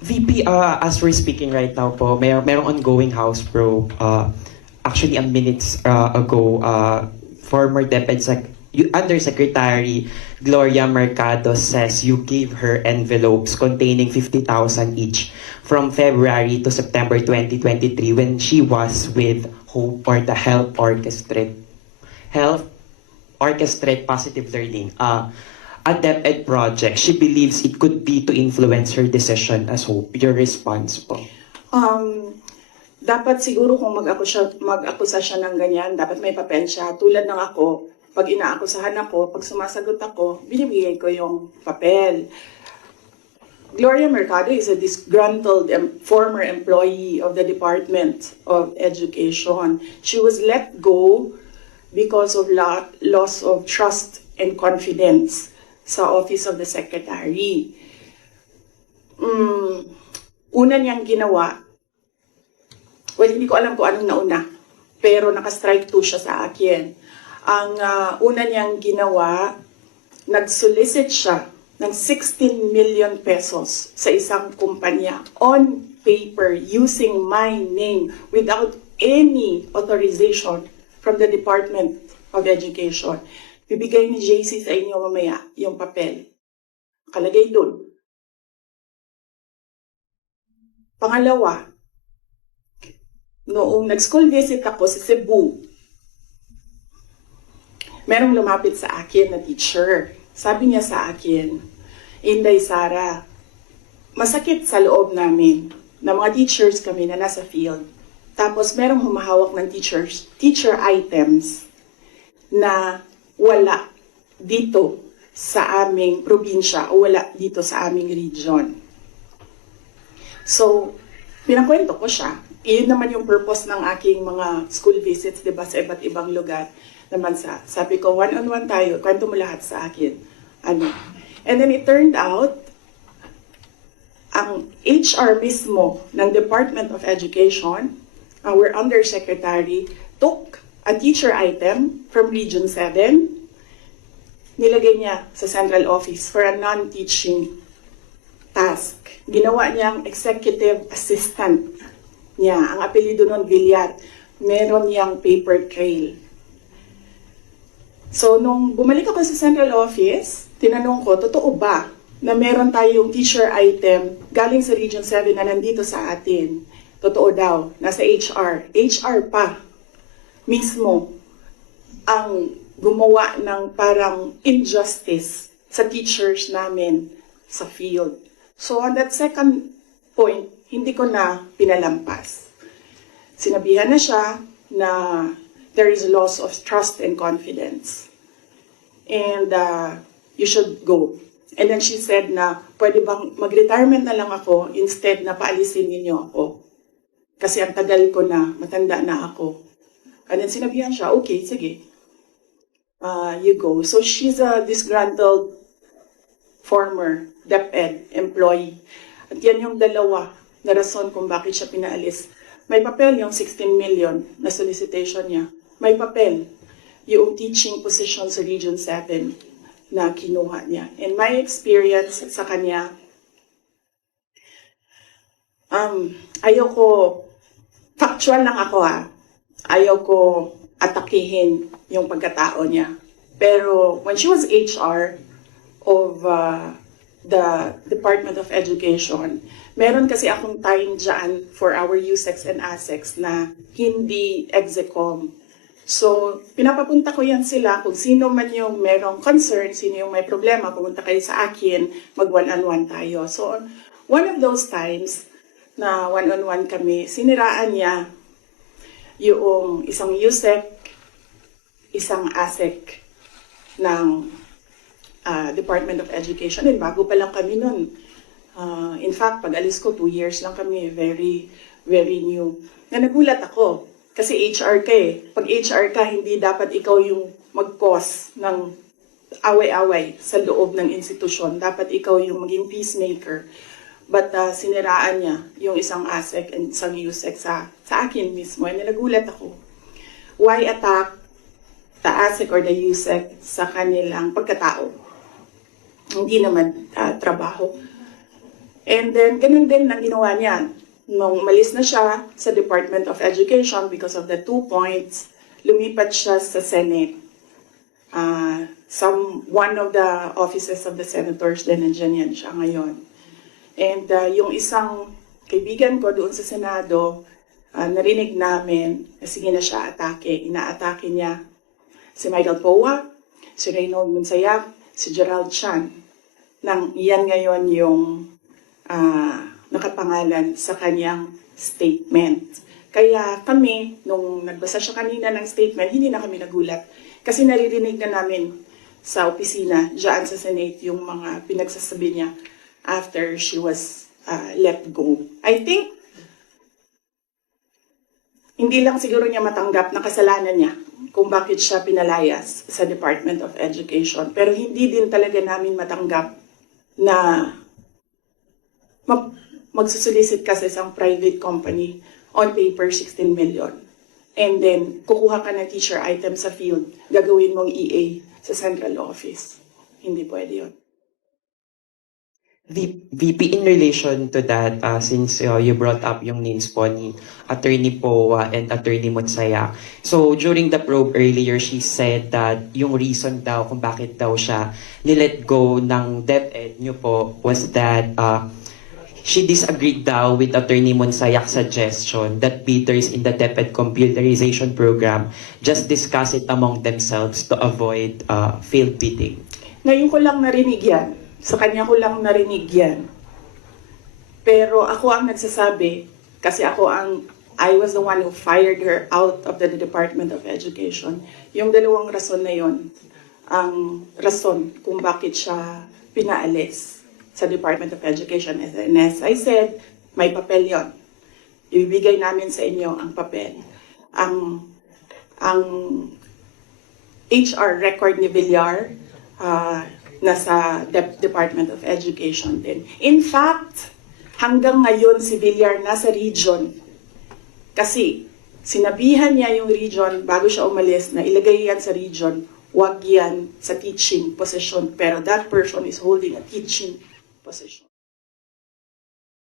VP, as we're speaking right now po, merong ongoing House probe. Actually, a minutes ago, former Undersecretary Gloria Mercado says you gave her envelopes containing 50,000 each from February to September 2023 when she was with Hope or the Health Orchestrate Positive Learning. A DepEd project. She believes it could be to influence her decision as Hope. Your response po? Dapat siguro kung mag-akusa siya ng ganyan, dapat may papel siya. Tulad ng ako, pag inaakusahan ako, pag sumasagot ako, binibigay ko yung papel. Gloria Mercado is a disgruntled former employee of the Department of Education. She was let go because of loss of trust and confidence sa Office of the Secretary. Una niyang ginawa, well, hindi ko alam kung anong nauna, pero naka-strike 2 siya sa akin. Ang una niyang ginawa, nag-solicit siya ng 16 million pesos sa isang kumpanya on paper using my name without any authorization from the Department of Education. Bibigay ni JC sa inyo mamaya yung papel. Nakalagay doon. Pangalawa, noong nag-school visit ako sa Cebu, merong lumapit sa akin na teacher. Sabi niya sa akin, Inday Sara, masakit sa loob namin na mga teachers kami na nasa field. Tapos merong humahawak ng teacher items na wala dito sa aming probinsya o wala dito sa aming region. So, pinakwento ko siya. Iyon naman yung purpose ng aking mga school visits, diba, sa iba't ibang lugar naman sa. Sabi ko, one-on-one tayo, kwento mo lahat sa akin. And then it turned out, ang HR mismo ng Department of Education, our Undersecretary, took a teacher item from Region 7, nilagay niya sa central office for a non-teaching task. Ginawa niyang executive assistant niya. Ang apelido nun, Villar. Meron niyang paper trail. So, nung bumalik ako sa central office, tinanong ko, totoo ba na meron tayong teacher item galing sa Region 7 na nandito sa atin? Totoo daw, nasa HR. HR pa mismo ang gumawa ng parang injustice sa teachers namin sa field. So, on that second point, hindi ko na pinalampas. Sinabihan na siya na there is loss of trust and confidence. And you should go. And then she said na, pwede bang mag-retirement na lang ako instead na paalisin ninyo ako. Kasi ang tagal ko na, matanda na ako. And then sinabihan siya, okay, sige. You go. So she's a disgruntled former DepEd employee. At yan yung dalawa na rason kung bakit siya pinaalis. May papel yung 16 million na solicitation niya. May papel yung teaching position sa Region 7 na kinuha niya. In my experience sa kanya, ayoko, factual lang ako ayoko atakihin yung pagkatao niya. Pero when she was HR of the Department of Education, meron kasi akong time dyan for our USEX and ASEX na hindi execom. So, pinapapunta ko yan sila kung sino man yung merong concern, sino yung may problema, pumunta kayo sa akin, mag-one-on-one tayo. So, one of those times na one-on-one kami, siniraan niya yung isang USEC, isang ASEC ng Department of Education. And bago pa lang kami nun. In fact, pag alis ko, 2 years lang kami, very, very new. Na nagulat ako. Kasi HR ka Pag HR ka, hindi dapat ikaw yung mag-cause ng away-away sa loob ng institusyon. Dapat ikaw yung maging peacemaker. But siniraan niya yung isang ASEC and isang USEC sa akin mismo. And nagulat ako. Why attack the ASEC or the USEC sa kanilang pagkatao? Hindi naman trabaho. And then, ganun din ang ginawa niya. Nung malis na siya sa Department of Education because of the 2 points, lumipat siya sa Senate. One of the offices of the senators din, nandiyan yan siya ngayon. And yung isang kaibigan ko doon sa Senado, narinig namin na sige na siya atake. Inaatake niya si Michael Poa, si Reynold Munsayap, si Gerald Chan. Yan ngayon yung nakapangalan sa kanyang statement. Kaya kami, nung nagbasa siya kanina ng statement, hindi na kami nagulat. Kasi naririnig na namin sa opisina, dyan sa Senate, yung mga pinagsasabi niya after she was let go. I think, hindi lang siguro niya matanggap na kasalanan niya kung bakit siya pinalayas sa Department of Education. Pero hindi din talaga namin matanggap na magsusolicit ka sa isang private company on paper 16 million. And then, kukuha ka ng teacher item sa field, gagawin mong EA sa central office. Hindi pwede yun. VP, in relation to that, since you brought up yung names po ni Attorney Poa and Attorney Munsaya. So, during the probe earlier, she said that yung reason daw kung bakit daw siya nilet go ng DepEd nyo po was that she disagreed daw with Attorney Munsayak's suggestion that bidders in the DepEd computerization program just discuss it among themselves to avoid failed bidding. Ngayon ko lang narinig yan. Sa kanya ko lang narinig yan. Pero ako ang nagsasabi, kasi I was the one who fired her out of the Department of Education. Yung dalawang rason na yon, ang rason kung bakit siya pinaalis sa Department of Education. And as I said, may papel yon. Ibibigay namin sa inyo ang papel. Ang HR record ni Villar, nasa Department of Education din. In fact, hanggang ngayon si Villar nasa region. Kasi sinabihan niya yung region bago siya umalis na ilagay yan sa region, wag yan sa teaching position. Pero that person is holding a teaching position.